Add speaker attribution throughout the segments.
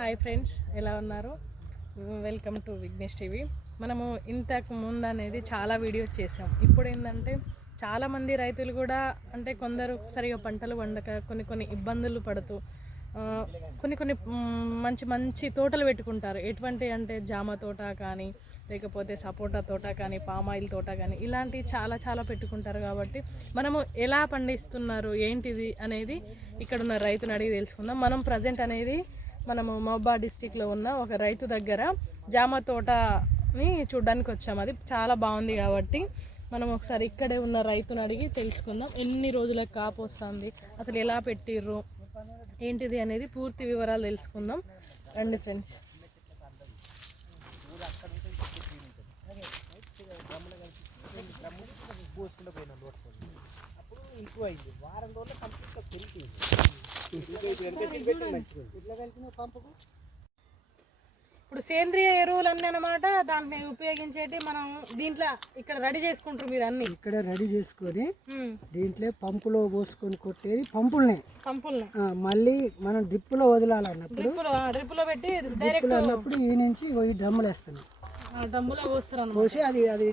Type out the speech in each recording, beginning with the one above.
Speaker 1: Hi friends ఎలా ఉన్నారు? Welcome to Vighnesh TV. మనము ఇంతకు ముందు అనేది చాలా వీడియోస్ చేసాం ఇప్పుడు ఏంటంటే చాలామంది రైతులు కూడా అంటే కొందరు సరిగా పంటలు వండక కొన్ని కొన్ని ఇబ్బందులు పడుతూ కొన్ని కొన్ని మంచి మంచి తోటలు పెట్టుకుంటారు. ఎటువంటి అంటే జామ తోట కానీ లేకపోతే సపోటా తోట కానీ పామాయిల్ తోట కానీ ఇలాంటివి చాలా చాలా పెట్టుకుంటారు కాబట్టి మనము ఎలా పండిస్తున్నారు ఏంటిది అనేది ఇక్కడ ఉన్న రైతుని అడిగి తెలుసుకుందాం. మనం ప్రజెంట్ అనేది మనము మహబా డిస్టిక్లో ఉన్న ఒక రైతు దగ్గర జామ తోటని చూడడానికి వచ్చాము. అది చాలా బాగుంది కాబట్టి మనం ఒకసారి ఇక్కడే ఉన్న రైతుని అడిగి తెలుసుకుందాం. ఎన్ని రోజులకు కాపు వస్తుంది అసలు ఎలా పెట్టిర్రు ఏంటిది అనేది పూర్తి వివరాలు తెలుసుకుందాం. రండి ఫ్రెండ్స్.
Speaker 2: పోయినా ఎక్కువ అయింది వారం రోజులు కంప్లీట్గా పెరిగిపోయింది ఇట్లా కలిపిన పంపకు?
Speaker 1: ఇప్పుడు సేంద్రియ ఎరువులు అన్నీ అనమాట దాన్ని ఉపయోగించేటి మనం దీంట్లో ఇక్కడ రెడీ చేసుకుంటారు మీరు అన్ని.
Speaker 2: ఇక్కడ రెడీ చేసుకొని దీంట్లో పంపులో పోసుకొని కొట్టేది పంపుల్ని.
Speaker 1: పంపుల్ని.
Speaker 2: మళ్ళీ మనం డ్రిప్పులో వదలాలన్నప్పుడు
Speaker 1: డ్రిప్పులో డ్రిప్పులో పెట్టి డైరెక్ట్
Speaker 2: అన్నప్పుడు ఈ నుంచి ఈ డ్రమ్ములు వేస్తాను
Speaker 1: డమ్ములో పోస్తారు అన్నమాట
Speaker 2: పోసి అది అది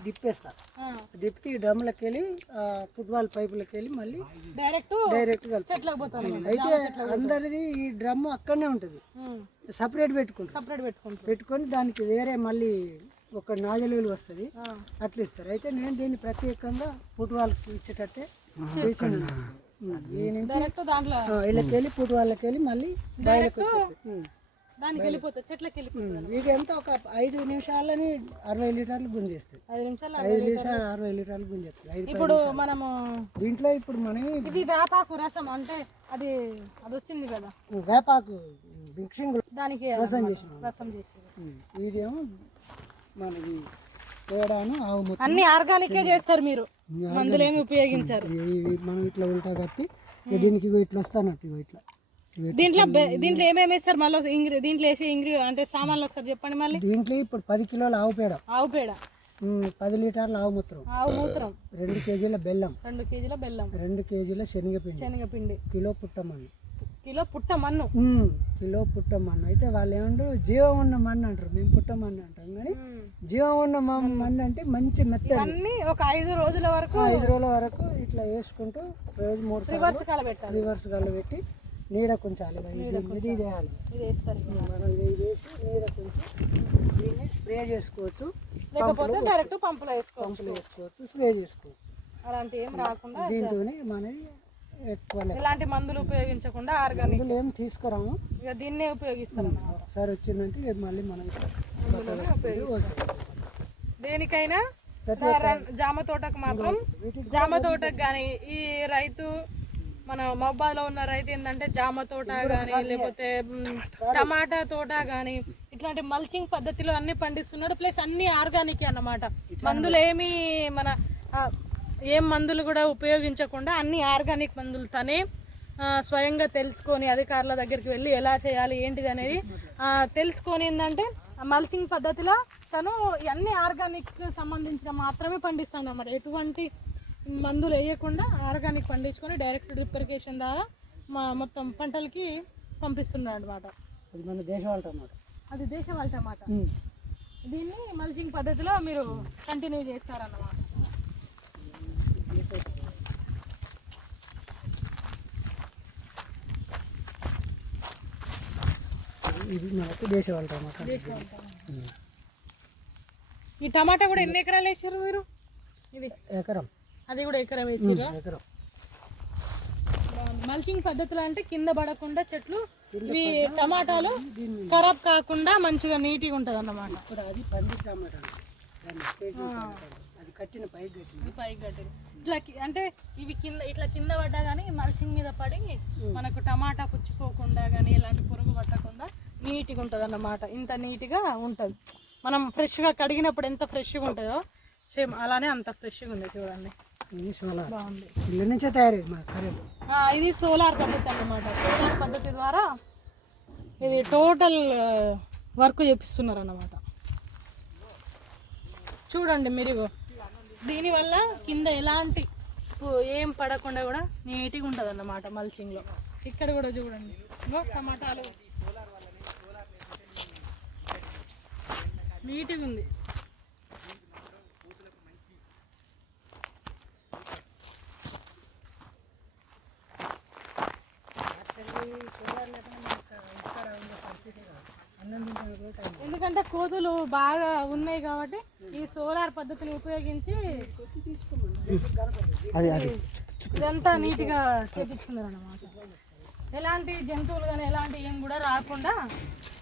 Speaker 2: డిప్పితే ఈ డ్రమ్ములకి వెళ్ళి ఆ, ఫుట్బాల్ పైపులకి వెళ్ళి మళ్ళీ
Speaker 1: డైరెక్ట్
Speaker 2: డైరెక్ట్ కలుపుతాం
Speaker 1: చెట్లకు పోతారు
Speaker 2: అయితే అందరిది ఈ డ్రమ్ము అక్కడనే ఉంటుంది. సపరేట్ పెట్టుకుంటాం
Speaker 1: సపరేట్ పెట్టుకుంటారు.
Speaker 2: పెట్టుకొని దానికి వేరే మళ్ళీ ఒక నాజలులు వస్తుంది. అట్లా ఇస్తారు. అయితే నేను దీన్ని ప్రత్యేకంగా ఫుట్బాల్కి ఇచ్చేటట్టే ఈ నుంచి వెళ్ళి ఫుట్బాల్కి వెళ్ళి మళ్ళీ ఉమ్.
Speaker 1: దానికి వెళ్ళిపోతుంది చెట్లకి వెళ్ళిపోతుంది
Speaker 2: ఇది ఎంత ఒక ఐదు నిమిషాలని అరవై లీటర్లు గుంజేస్తుంది
Speaker 1: ఐదు నిమిషాలు
Speaker 2: ఐదు అరవై లీటర్లు గుంజేస్తుంది ఐదు
Speaker 1: ఇప్పుడు మనము
Speaker 2: దీంట్లో ఇప్పుడు మనం
Speaker 1: ఇది వేపాకు రసం అంటే అది అది వచ్చింది కదా.
Speaker 2: వేపాకు మిక్సింగ్
Speaker 1: దానికి
Speaker 2: రసం చేసినాం
Speaker 1: రసం
Speaker 2: ఉమ్, ఇదేమో మనది తేడాను ఆవు మొత్తం.
Speaker 1: అన్ని ఆర్గానికే చేస్తారు మీరు. మందులేమి ఉపయోగించారు.
Speaker 2: ఇవి మనం ఇట్లా ఉంటా కప్పి దీనికి ఇట్లా వస్తానట్టు ఇట్లా.
Speaker 1: దీంట్లో దీంట్లో ఏమేమి వేస్తారు మళ్ళీ ఇంగ్రీ దీంట్లో వేసే ఇంగ్రీ అంటే సామాన్లు ఒకసారి చెప్పండి మళ్ళీ.
Speaker 2: దీంట్లో ఇప్పుడు పది కిలోల ఆవు పేడ.
Speaker 1: ఆవు పేడ.
Speaker 2: పది లీటర్ల ఆవు మూత్రం.
Speaker 1: ఆవు మూత్రం.
Speaker 2: రెండు కేజీల బెల్లం.
Speaker 1: రెండు కేజీల బెల్లం.
Speaker 2: రెండు కేజీల శనగపిండి.
Speaker 1: శనగపిండి.
Speaker 2: కిలో పుట్టమన్ను
Speaker 1: కిలో పుట్ట మన్ను.
Speaker 2: ఉమ్, కిలో పుట్టమన్ను అయితే వాళ్ళు ఏమంటారు? జీవం ఉన్న మన్ను అంటారు. మేము పుట్టమన్ను అంటాం. కానీ. జీవం ఉన్న మన్ను. అంటే మంచి మెత్తడి.
Speaker 1: ఇవన్నీ ఒక ఐదు రోజుల వరకు
Speaker 2: ఐదు రోజుల వరకు ఇట్లా వేసుకుంటూ రోజు మూడు
Speaker 1: రివర్స్ కలబెట్టాలి.
Speaker 2: రివర్స్ గల్ల పెట్టి నీడ కొంచాలి ఇది
Speaker 1: ఇక.
Speaker 2: మనం ఇది వేసి నీడ కొంచెం దీన్ని స్ప్రే చేసుకోవచ్చు.
Speaker 1: లేకపోతే డైరెక్ట్ పంపులో వేసుకోవాలి
Speaker 2: పంపులు వేసుకోవచ్చు స్ప్రే చేసుకోవచ్చు.
Speaker 1: అలాంటి ఏం రాకుండా
Speaker 2: దీంతో మనది ఎక్కువ.
Speaker 1: ఎలాంటి మందులు ఉపయోగించకుండా ఆర్గానిక్.
Speaker 2: మందులు ఏం తీసుకురాము.
Speaker 1: ఇక దీన్నే ఉపయోగిస్తారు అన్నమాట.
Speaker 2: ఒకసారి వచ్చిందంటే మళ్ళీ మనం
Speaker 1: దేనికైనా జామ తోటకు మాత్రం జామ తోటకు కానీ ఈ రైతు మన మహబాద్లో ఉన్న రైతు ఏంటంటే జామ తోట కానీ లేకపోతే టమాటా. తోట కానీ ఇట్లాంటి మల్చింగ్ పద్ధతిలో అన్ని పండిస్తున్నాడు. ప్లస్ అన్ని ఆర్గానిక్ అన్నమాట. మందులు ఏమి మన ఏం మందులు కూడా ఉపయోగించకుండా అన్ని ఆర్గానిక్ మందులు తనే స్వయంగా తెలుసుకొని అధికారుల దగ్గరికి వెళ్ళి ఎలా చేయాలి ఏంటిది అనేది తెలుసుకొని ఏంటంటే మల్చింగ్ పద్ధతిలో తను అన్ని ఆర్గానిక్ సంబంధించిన మాత్రమే పండిస్తాడు అన్నమాట. ఎటువంటి మందులు వేయకుండా ఆర్గానిక్ పండించుకొని డైరెక్ట్ డ్రిప్ ఇరిగేషన్ ద్వారా మా మొత్తం పంటలకి పంపిస్తున్నాడు అనమాట
Speaker 2: అది మన దేశవాళ అన్నమాట.
Speaker 1: అది దేశవాళ టమాట దీన్ని మల్చింగ్ పద్ధతిలో మీరు కంటిన్యూ చేస్తారన్నమాట.
Speaker 2: ఇది మనకు దేశవాళ అన్నమాట.
Speaker 1: దేశవాళ టమాటా. ఈ టమాటా కూడా ఎన్ని ఎకరాలు వేసారు మీరు? ఇది
Speaker 2: ఎకరం.
Speaker 1: అది కూడా ఎకరం
Speaker 2: ఎకరం.
Speaker 1: మల్చింగ్ పద్ధతిలో అంటే కింద పడకుండా చెట్లు ఇవి టమాటాలు ఖరాబ్ కాకుండా మంచిగా నీట్గా ఉంటుంది అన్నమాట.
Speaker 2: ఇప్పుడు అది పంది. అది కట్టిన పైకి కట్టింది.
Speaker 1: పైకి కట్టింది. ఇట్లా అంటే ఇవి కింద ఇట్లా కింద పడ్డా కానీ మల్చింగ్ మీద పడి మనకు టమాటా పుచ్చిపోకుండా కానీ ఎలాంటి పురుగు పట్టకుండా నీట్గా ఉంటుంది అన్నమాట. ఇంత నీట్గా ఉంటుంది. మనం ఫ్రెష్గా కడిగినప్పుడు ఎంత ఫ్రెష్గా ఉంటుందో సేమ్ అలానే అంత ఫ్రెష్గా ఉంది చూడండి.
Speaker 2: ఇది సోలార్. ఇళ్ళ నుంచే తయారైంది మన కరెంట్
Speaker 1: ఇది సోలార్ పద్ధతి అన్నమాట. సోలార్ పద్ధతి ద్వారా ఇది టోటల్ వర్క్ చేపిస్తున్నారు అన్నమాట చూడండి మీరు. దీనివల్ల కింద ఎలాంటి ఏం పడకుండా కూడా నీట్గా ఉంటుంది అన్నమాట మల్చింగ్లో. ఇక్కడ కూడా చూడండి. ఇగో టమాటాలు. నీట్గా ఉంది
Speaker 2: అన్నం తింటాను కూడా టైం
Speaker 1: ఎందుకంటే కోతులు బాగా ఉన్నాయి కాబట్టి ఈ సోలార్ పద్ధతిని ఉపయోగించి ఇదంతా నీట్గా చేపించుకున్నారు అన్నమాట ఎలాంటి జంతువులు కానీ ఎలాంటి ఏం కూడా రాకుండా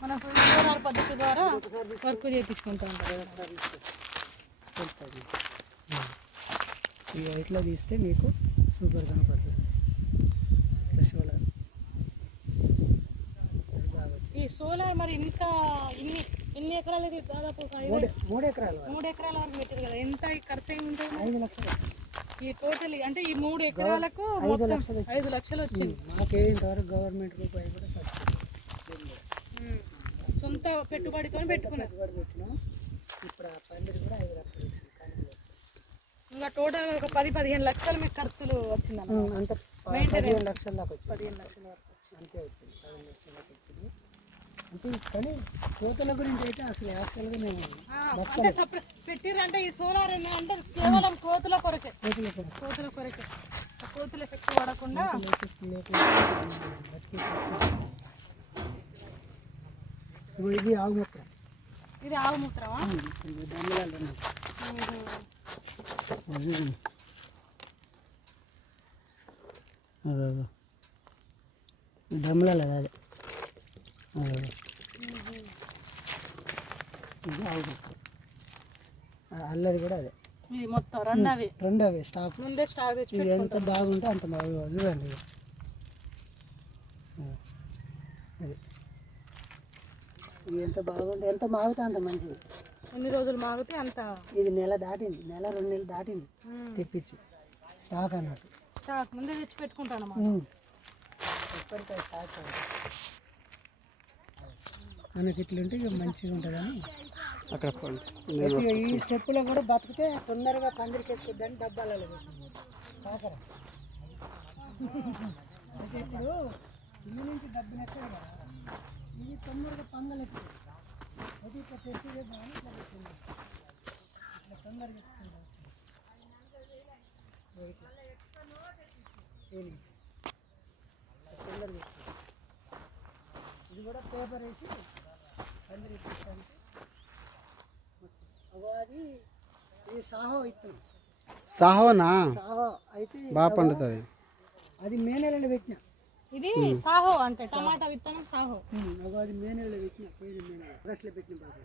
Speaker 1: మనకు సోలార్ పద్ధతి ద్వారా వర్క్ చేపించుకుంటూ
Speaker 2: ఈ వైట్లో తీస్తే మీకు సూపర్ కనపడుతుంది.
Speaker 1: సోలార్ మరి ఇంత ఇన్ని ఇన్ని ఎకరాలు ఇది? దాదాపు
Speaker 2: మూడు ఎకరాలు.
Speaker 1: మూడు ఎకరాల వరకు పెట్టారు కదా. ఎంత ఖర్చు అయింది ఉంటుంది
Speaker 2: ఐదు లక్షలు.
Speaker 1: ఈ టోటల్ అంటే ఈ మూడు ఎకరాలకు మొత్తం
Speaker 2: లక్షలు వచ్చింది.
Speaker 1: ఐదు లక్షలు వచ్చింది.
Speaker 2: మాకే ఇంతవరకు గవర్నమెంట్ రూపాయి కూడా.
Speaker 1: సొంత పెట్టుబడితో పెట్టుకున్నారు.
Speaker 2: ఇప్పుడు ఆ పందిరి కూడా ఐదు లక్షలు వచ్చింది.
Speaker 1: ఇంకా టోటల్ ఒక పది పదిహేను లక్షలు మీకు ఖర్చులు వచ్చిందన్న
Speaker 2: అంత. పదిహేను లక్షల దాకా వచ్చింది.
Speaker 1: పదిహేను లక్షల వరకు వచ్చింది.
Speaker 2: అంతే వచ్చింది. పదిహేను లక్షల దాకా వచ్చింది. కానీ కోతల గురించి అయితే అసలు యాక్చువల్గా మేము
Speaker 1: ఆ, అంటే సపరేట్ పెట్టిరంటే ఈ సోలార్ అంటే కేవలం కోతుల కొరకే.
Speaker 2: కోతల
Speaker 1: కొరకే. ఆ కోతుల ఎఫెక్ట్ పడకుండా
Speaker 2: ఇది ఆవు మొక్క
Speaker 1: ఇది ఆవు మూత్రమా?
Speaker 2: దండలాలు ఉన్నాయి
Speaker 1: ఉహు.
Speaker 2: డమ్ములలో అదే అదే. ఇది ఆవు మొక్క ఆ అల్లది కూడా అదే.
Speaker 1: ఇది మొత్తం రెండు అవి
Speaker 2: రెండు అవే స్టాక్.
Speaker 1: ముందే స్టాక్ తెచ్చి
Speaker 2: ఇది ఎంత బాగుంటే అంత బాగా చూడండి అది. ఇది ఎంత బాగుంటే ఎంత మాగుతా అంత మంచిది.
Speaker 1: ఎన్ని రోజులు మాగితే అంత
Speaker 2: ఇది నెల దాటింది. నెల రెండు నెలలు దాటింది. తెప్పించి. స్టాక్ అన్నట్టు.
Speaker 1: స్టాక్ ముందే తెచ్చి పెట్టుకుంటాను.
Speaker 2: ఎప్పటికీ స్టాక్. మనకి ఇట్లుంటే ఇక మంచిగా ఉంటుందని
Speaker 3: అక్కడ
Speaker 2: ఈ స్టెప్పులో కూడా బతికితే తొందరగా పందిరికి ఎక్కుద్దని డబ్బాలలో కాకర అయితే ఇప్పుడు ఇల్లు నుంచి దబ్బినట్టే కదా ఇది తొందరగా పందలు ఎక్కుతుంది అది ఇట్లా తెచ్చి చేద్దామని ఇట్లా పెట్టింది ఇట్లా తొందరగా ఎక్కుతుంది తొందరగా ఇది కూడా పేపర్ వేసి పందిరి ఎక్కిస్తానికి అది ఇది సాహో ఇత్తనం.
Speaker 3: సాహోనా?
Speaker 2: సాహో అయితే
Speaker 3: బాగా పండుతుంది.
Speaker 2: అది మే నెలలో పెట్టిన
Speaker 1: ఇది సాహో అంటే టమాటా విత్తనం సాహో.
Speaker 2: అది మే నెలలో పెట్టిన పోయిన మే నెల ఆగస్టులో పెట్టిన బాగా